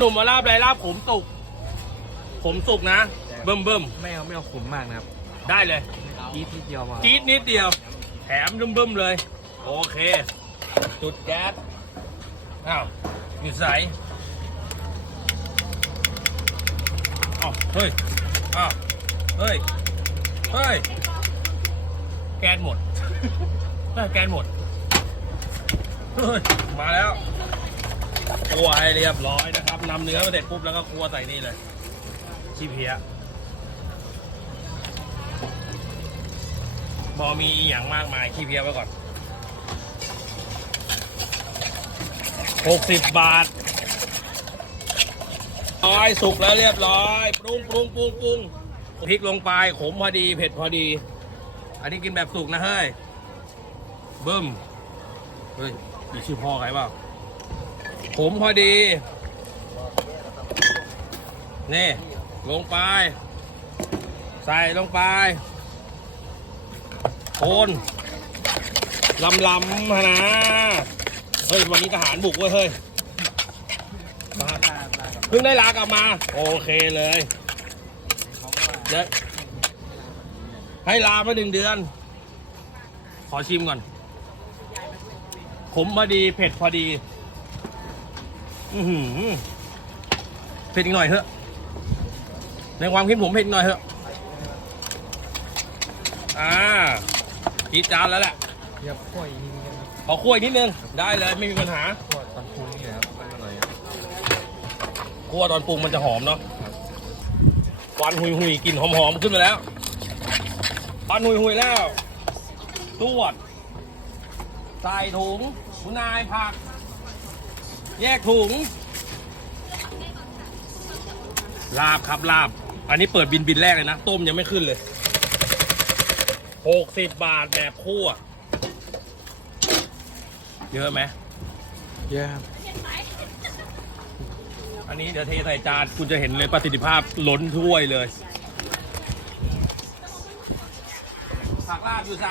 หนุ่มมาลาบไรลาบขมสุกขมสุกนะ เบิ่มเบิ่มไม่เอาไม่เอาขมมากนะครับได้เลยยีดนิดเดียวมาจี๊ดนิดเดียว แถมเบิ่มๆเลย โอเค จุดแก๊สอ้าวอยู่ใสอ้าวเฮ้ยอ้าวเฮ้ยเฮ้ยแก๊สหมดเฮ้ยแก๊สหมดเฮ้ยมาแล้ว คั่วให้เรียบร้อยนะครับนำเนื้อมาเสร็จปุ๊บแล้วก็คั่วใส่นี่เลยชีเพียบอมีอย่างมากมายขี้เพียไว้ก่อนหกสิบบาทร้อยสุกแล้วเรียบร้อย ปรุงปรุงปรุงปรุงพริกลงไป ขมพอดี เผ็ดพอดี อันนี้กินแบบสุกนะเฮ้ยเบิ้ม เฮ้ย มีชื่อพ่อใครเปล่า ขมพอดี นี่ ลงไป ใส่ลงไป โคนลำลำๆนะ เฮ้ย วันนี้ทหารบุกเว้ย เฮ้ยมาเพิ่งได้ลากลับมา โอเคเลยเดี๋ยวให้ลามาหนึ่งเดือน ขอชิมก่อน ขมพอดี เผ็ดพอดี อือหือเผ็ดอีกหน่อยเถอะ ในความคิดผมเผ็ดอีกหน่อยเถอะ อ่าจีดจานแล้วแหละเรียบข้อยนิดนึงนะครับขอคั่วอีกนิดนึง ได้เลยไม่มีปัญหาข้อตอนปรุงนี่นะครับมันอร่อยครับคั่วตอนปรุงมันจะหอมเนาะควันหุยหุยๆกลิ่นหอมๆขึ้นมาแล้วควันหุยหุยๆแล้วตวดใส่ถุงคุณนายผัก แยกถุง ลาบครับลาบ อันนี้เปิดบินบินแรกเลยนะ ต้มยังไม่ขึ้นเลยหกสิบบาทแบบคั่ว เยอะไหมเยอะครับอันนี้เดี๋ยวเทใส่จานคุณจะเห็นเลยประสิทธิภาพล้นถ้วยเลยผักลาบอยู่ไหน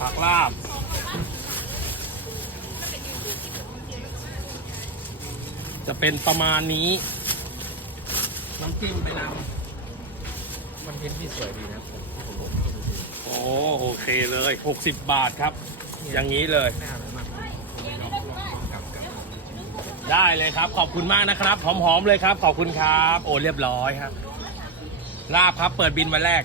ผักลาบ จะเป็นประมาณนี้ น้ำจิ้มไปนมันเพ้นที่สวยดีนะครับผมผมำโอ้โอเคเลย 60 บาทครับ อย่างนี้เลยไม่อร่อยมากไม่ลองลองกลับกลับได้เลยครับ ขอบคุณมากนะครับหอมๆเลยครับ ขอบคุณครับ โอ้เรียบร้อยครับลาบครับเปิดบินวันแรก